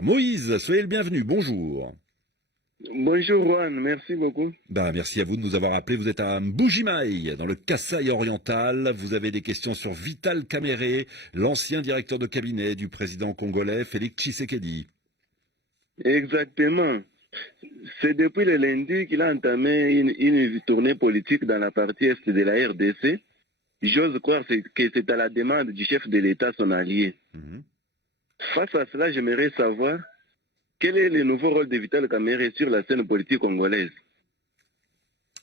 Niger. Moïse, soyez le bienvenu, bonjour. Bonjour Juan, merci beaucoup. Merci à vous de nous avoir appelé. Vous êtes à Mbujimaï, dans le Kasaï oriental. Vous avez des questions sur Vital Kamerhe, l'ancien directeur de cabinet du président congolais Félix Tshisekedi. Exactement. C'est depuis le lundi qu'il a entamé une tournée politique dans la partie est de la RDC. J'ose croire que c'est à la demande du chef de l'État, son allié. Face à cela, j'aimerais savoir quel est le nouveau rôle de Vital Kamerhe sur la scène politique congolaise.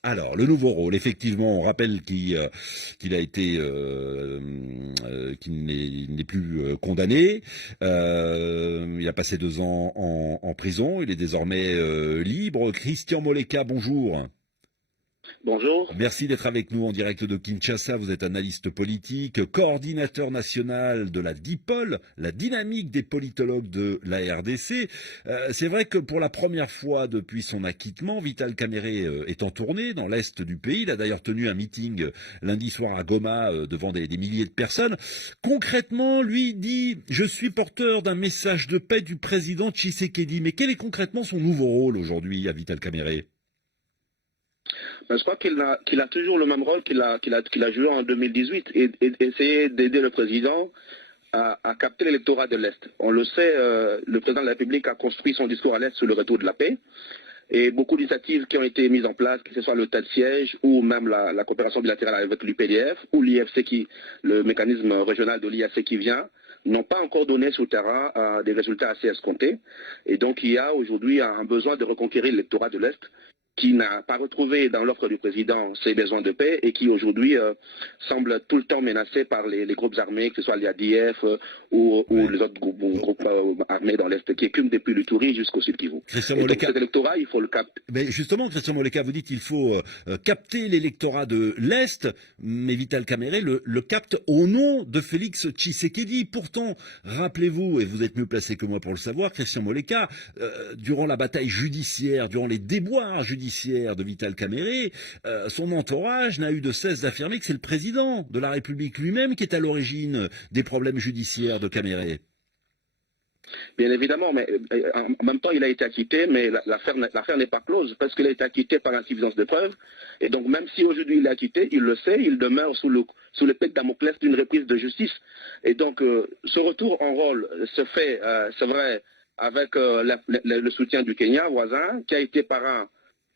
Alors, le nouveau rôle, effectivement, on rappelle qu'il a été, qu'il n'est plus condamné. Il a passé 2 ans en prison. Il est désormais libre. Christian Moleka, bonjour. Bonjour. Merci d'être avec nous en direct de Kinshasa. Vous êtes analyste politique, coordinateur national de la DIPOL, la dynamique des politologues de la RDC. C'est vrai que pour la première fois depuis son acquittement, Vital Kamerhe est en tournée dans l'est du pays. Il a d'ailleurs tenu un meeting lundi soir à Goma devant des milliers de personnes. Concrètement, lui dit « Je suis porteur d'un message de paix du président Tshisekedi ». Mais quel est concrètement son nouveau rôle aujourd'hui à Vital Kamerhe ? Je crois qu'il a toujours le même rôle qu'il a joué en 2018 et essayer d'aider le président à capter l'électorat de l'Est. On le sait, le président de la République a construit son discours à l'Est sur le retour de la paix et beaucoup d'initiatives qui ont été mises en place, que ce soit le tas de siège ou même la coopération bilatérale avec l'UPDF ou l'IFC, le mécanisme régional de l'IAC qui vient, n'ont pas encore donné sur le terrain des résultats assez escomptés. Et donc il y a aujourd'hui un besoin de reconquérir l'électorat de l'Est, qui n'a pas retrouvé dans l'offre du président ses besoins de paix et qui aujourd'hui semble tout le temps menacé par les groupes armés, que ce soit l'ADF ou les autres groupes armés dans l'Est, qui écument depuis le Touri jusqu'au Sud Kivu. Donc cet électorat, il faut le capter. Mais justement, Christian Moleka, vous dites qu'il faut capter l'électorat de l'Est, mais Vital Kamerhe le capte au nom de Félix Tshisekedi. Pourtant, rappelez-vous, et vous êtes mieux placé que moi pour le savoir, Christian Moleka, durant la bataille judiciaire, durant les déboires judiciaires de Vital Kamerhe, son entourage n'a eu de cesse d'affirmer que c'est le président de la République lui-même qui est à l'origine des problèmes judiciaires de Kamerhe. Bien évidemment, mais en même temps, il a été acquitté, mais l'affaire n'est pas close, parce qu'il a été acquitté par insuffisance de preuves. Et donc, même si aujourd'hui il est acquitté, il le sait, il demeure sous l'épée de Damoclès d'une reprise de justice. Et donc, son retour en rôle se fait, c'est vrai, avec le soutien du Kenya, voisin, qui a été parrain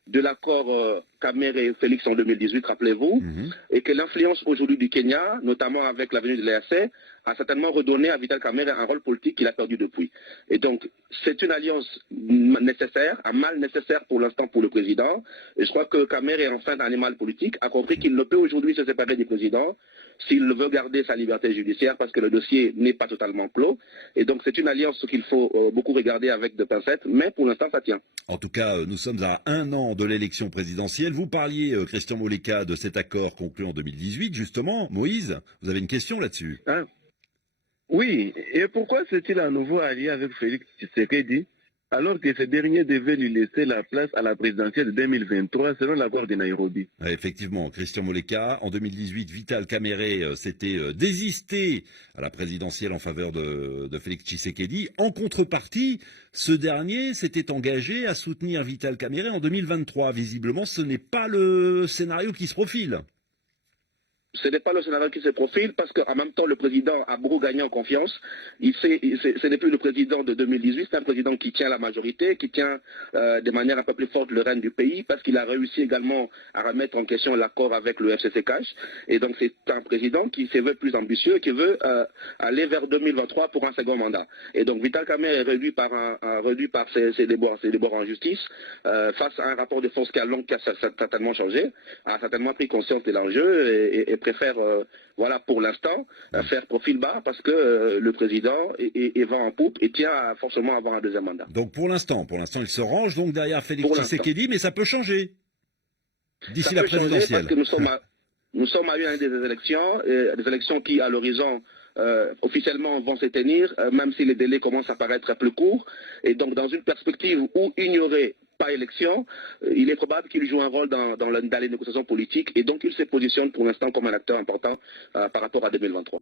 de l'accord Kamerhe-Félix en 2018, rappelez-vous, et que l'influence aujourd'hui du Kenya, notamment avec la venue de l'EAC, a certainement redonné à Vital Kamerhe un rôle politique qu'il a perdu depuis. Et donc, c'est une alliance nécessaire, un mal nécessaire pour l'instant pour le président. Et je crois que Kamerhe est enfin un animal politique, a compris qu'il ne peut aujourd'hui se séparer du président s'il veut garder sa liberté judiciaire parce que le dossier n'est pas totalement clos. Et donc, c'est une alliance qu'il faut beaucoup regarder avec de pincettes, mais pour l'instant, ça tient. En tout cas, nous sommes à 1 an de l'élection présidentielle. Vous parliez, Christian Moleka, de cet accord conclu en 2018, justement. Moïse, vous avez une question là-dessus? Oui, et pourquoi s'est-il à nouveau allié avec Félix Tshisekedi alors que ce dernier devait lui laisser la place à la présidentielle de 2023 selon l'accord de Nairobi? Effectivement, Christian Moleka, en 2018, Vital Kamerhe s'était désisté à la présidentielle en faveur de Félix Tshisekedi. En contrepartie, ce dernier s'était engagé à soutenir Vital Kamerhe en 2023. Visiblement, ce n'est pas le scénario qui se profile. Ce n'est pas le scénario qui se profile parce qu'en même temps, le président a beaucoup gagné en confiance. Ce n'est plus le président de 2018, c'est un président qui tient la majorité, qui tient de manière un peu plus forte le règne du pays parce qu'il a réussi également à remettre en question l'accord avec le FCCK. Et donc, c'est un président qui se veut plus ambitieux, qui veut aller vers 2023 pour un second mandat. Et donc, Vital Kamerhe est réduit par ses débords en justice face à un rapport de force qui a certainement changé, a certainement pris conscience de l'enjeu et préfère, voilà, pour l'instant, faire profil bas parce que le président est vent en poupe et tient à forcément avoir un deuxième mandat. Donc pour l'instant, il se range donc derrière Félix Tshisekedi, mais ça peut changer d'ici la présidentielle. Parce que nous sommes à une des élections qui, à l'horizon, officiellement vont se tenir, même si les délais commencent à paraître plus courts. Et donc, dans une perspective où il n'y aurait pas élection, il est probable qu'il joue un rôle dans les négociations politiques et donc il se positionne pour l'instant comme un acteur important par rapport à 2023.